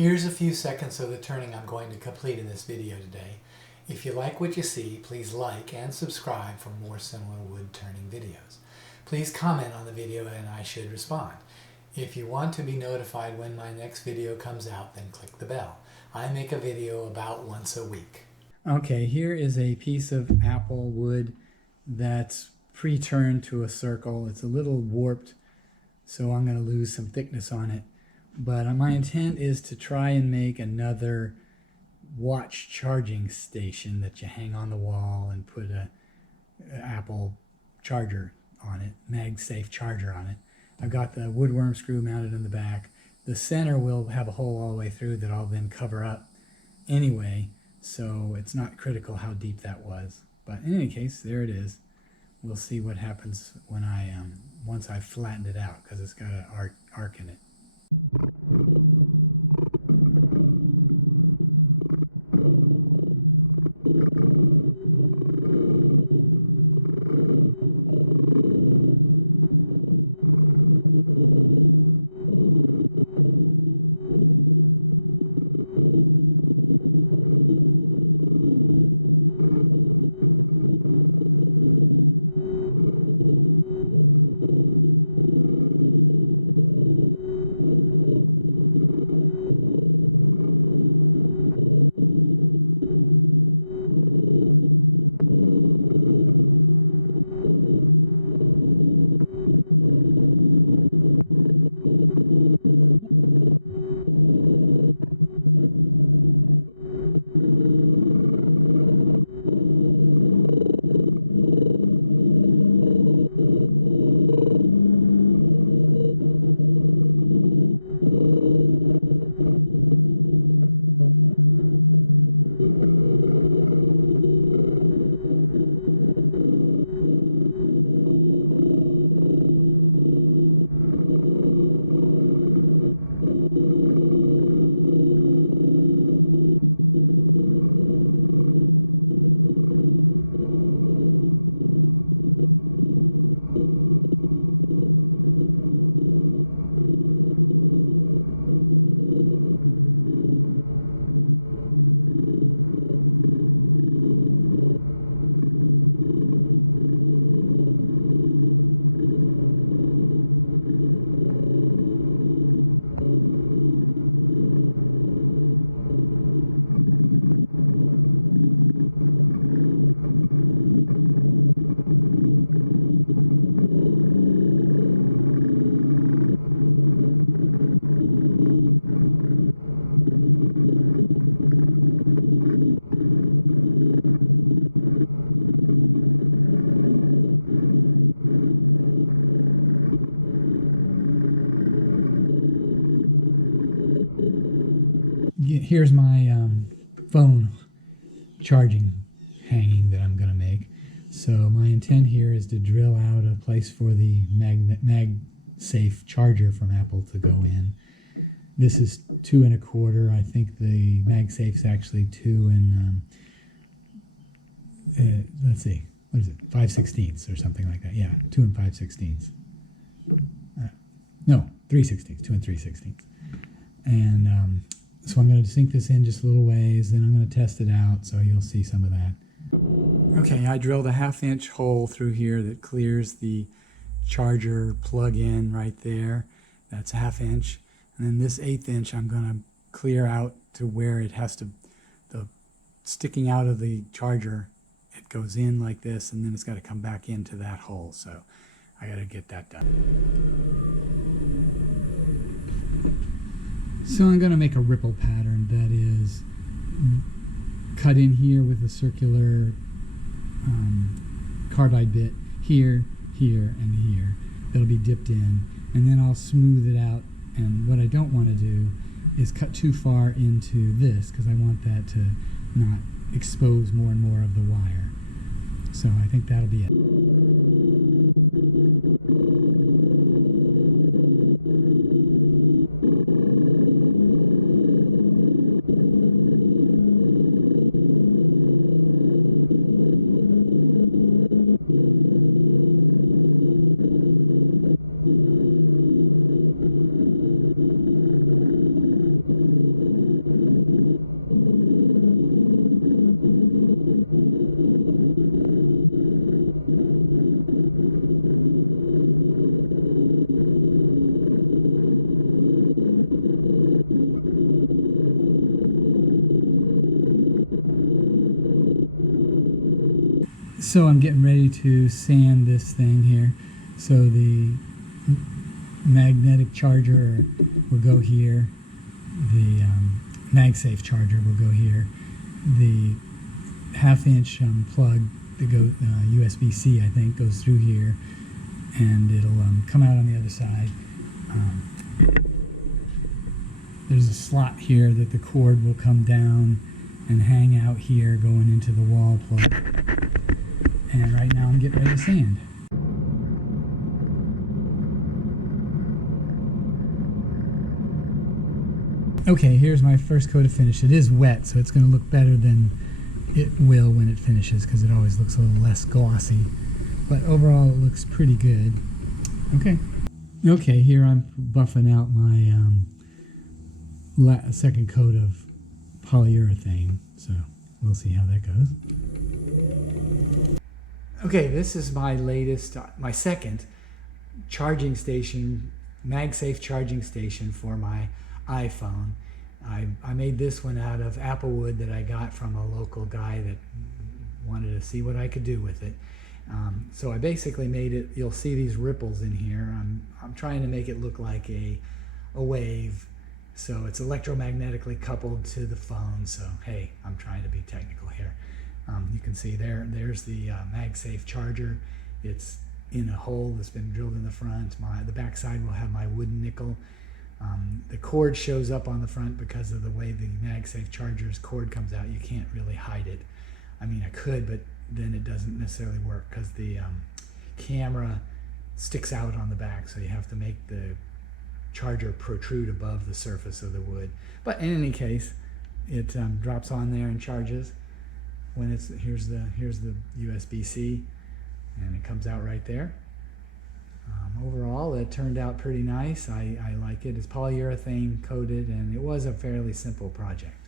Here's a few seconds of the turning I'm going to complete in this video today. If you like what you see, please like and subscribe for more similar wood turning videos. Please comment on the video and I should respond. If you want to be notified when my next video comes out, then click the bell. I make a video about once a week. Okay, here is a piece of apple wood that's pre-turned to a circle. It's a little warped, so I'm going to lose some thickness on it. But my intent is to try and make another watch charging station that you hang on the wall and put a Apple charger on it, MagSafe charger on it. I've got the woodworm screw mounted in the back. The center will have a hole all the way through that I'll then cover up anyway, so it's not critical how deep that was. But in any case, there it is. We'll see what happens when once I've flattened it out, because it's got an arc in it. Here's my phone charging hanging that I'm going to make. So my intent here is to drill out a place for the MagSafe charger from Apple to go in. This is 2 1/4. I think the MagSafe's actually 2 let's see, what is it, 5/16 or something like that. Yeah, 2 5/16. No, 3/16, 2 3/16. And so I'm going to sink this in just a little ways, then I'm going to test it out, so you'll see some of that. Okay, I drilled a 1/2 inch hole through here that clears the charger plug-in right there. That's a 1/2 inch. And then this 1/8 inch I'm going to clear out to where it has to, sticking out of the charger, it goes in like this, and then it's got to come back into that hole. So I got to get that done. So I'm going to make a ripple pattern that is cut in here with a circular carbide bit here, here, and here. That'll be dipped in, and then I'll smooth it out. And what I don't want to do is cut too far into this, because I want that to not expose more and more of the wire. So I think that'll be it. So I'm getting ready to sand this thing here. So the magnetic charger will go here. The MagSafe charger will go here. The half-inch plug that goes USB-C, I think, goes through here, and it'll come out on the other side. There's a slot here that the cord will come down and hang out here going into the wall plug. And right now I'm getting ready to sand. Okay, here's my first coat of finish. It is wet, so it's going to look better than it will when it finishes, because it always looks a little less glossy. But overall it looks pretty good. Okay, here I'm buffing out my second coat of polyurethane, so we'll see how that goes. Okay, this is my latest, my second charging station, MagSafe charging station for my iPhone. I made this one out of apple wood that I got from a local guy that wanted to see what I could do with it. So I basically made it, you'll see these ripples in here. I'm trying to make it look like a wave. So it's electromagnetically coupled to the phone. So hey, I'm trying to be technical here. You can see there's the MagSafe charger. It's in a hole that's been drilled in the front. The back side will have my wooden nickel. The cord shows up on the front because of the way the MagSafe charger's cord comes out. You can't really hide it. I mean, I could, but then it doesn't necessarily work because the camera sticks out on the back, so you have to make the charger protrude above the surface of the wood. But in any case, it drops on there and charges. When it's here's the USB-C, and it comes out right there. Overall, it turned out pretty nice. I like it. It's polyurethane coated, and it was a fairly simple project.